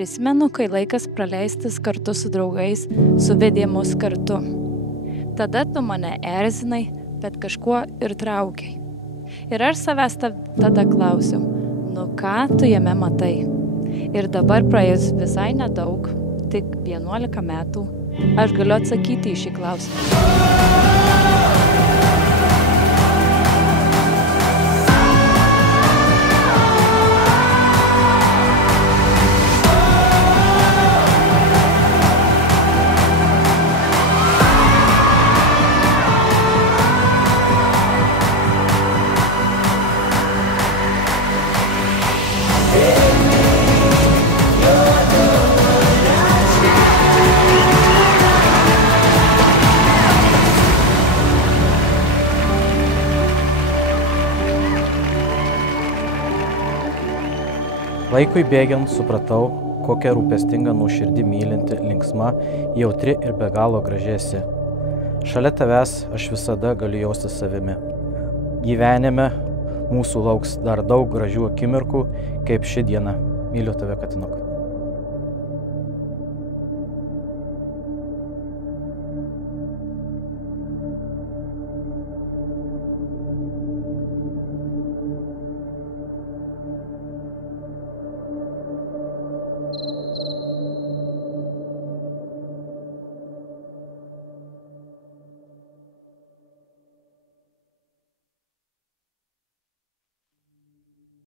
Prisimenu, kai laikas praleistas kartu su draugais suvedė mus kartu. Tada tu mane erzinai, bet kažkuo ir traukiai. Ir aš savęs tada klausiau, nu ką tu jame matai? Ir dabar praėjus visai nedaug, tik 11 metų, aš galiu atsakyti į šį klausimą. Laikui bėgiant supratau, kokia rūpestinga, nuoširdi, mylinti, linksma, jautri ir be galo graži esi. Šalia tavęs aš visada galiu jaustis savimi. Gyvenime mūsų lauks dar daug gražių akimirkų, kaip ši diena. Myliu tave, Katinuk.